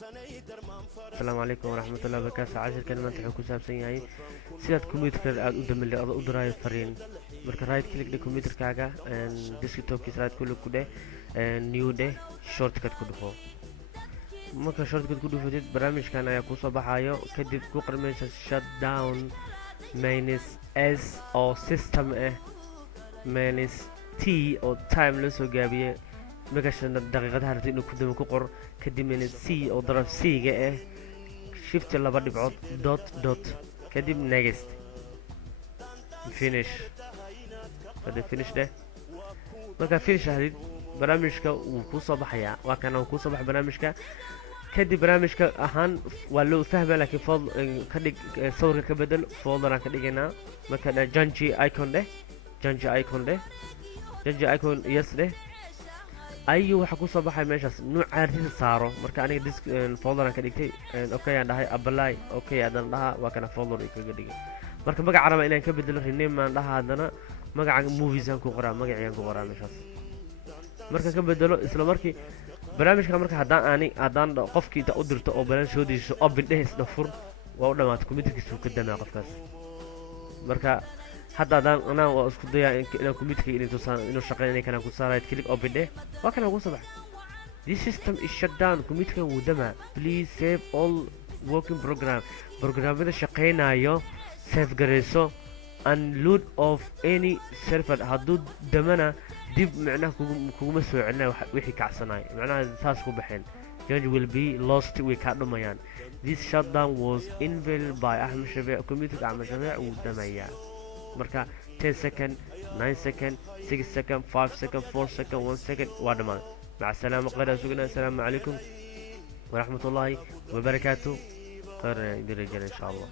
السلام عليكم ورحمة الله وبركاته. عشر كلمات waxay ku saabsan yahay sidaad kombiyuutarka aad u damili aad u diraayo fariin. marka right click dhig kombiyuutarkaaga desktopkiisa right click ku dheh new dheh shortcut ku dhufo. marka shortcut ku dhufatid barnaamijkan ayaa ku soo baxayo kadib ku qarmaysa shutdown minus s oo system ah minus t oo time la soo gaabiyay megashan daqiiqadaha rabtid inuu ku damo ku qor kadib minus c oo daraf c ga ah shift laba dhibcood dot kadib next finish kadib finish dheh. marka finish ahdid barnaamijka wuu ku soo baxayaa waa kana uu ku soo bax barnaamijka kadib barnaamijka ahaan waa loo fahmaa laakiin ka dhig sawirka ka bedel folder aan ka dhigaynaa. marka janji icon dheh janji icon yes dheh ayu waxa ku soo baxay meeshaas nuucaartiisa saaro. marka aniga disk folder aan ka dhigtay okay aan dhahay apply okay aan dhahaa waa kana folder kaga dhigay. marka magaca raba inaan ka bedelo rename aan dhahaa hadana magaca movies aan ku qoraa magacayaan ku qoraa meeshaas. marka ka bedelo isla markii barnaamijka marka haddaan qofkii inta u dirto oo balan soo diiso open dheh isna fur waa u dhamaatay kombiyuutarkiisa ka damaa qofkaas. marka hadda anaa waa isku dayaa inaan kombiyuutarka inuu shaqeynay kana ku saaray click open dheh waa kana ugu sabax. this system is shut down kombiyuutarka wuu damaa please save all working programmada shaqeynayo save gareyso unload of any server hadduu damana dib macnaha kuguma soo celinaya wixii kacsanay macnaha saas ku baxeen change will be lost way ka dhumayaan. this shutdown was invalid by Ahmed Shafiq computer Ahmed Shafiq uu damaya. marka 10 second 9 second 6 second 5 second 4 second 1 second waa dhamaan. مع السلامة قرأ سجنا السلام عليكم ورحمة الله وبركاته. خير يدير الرجال إن شاء الله.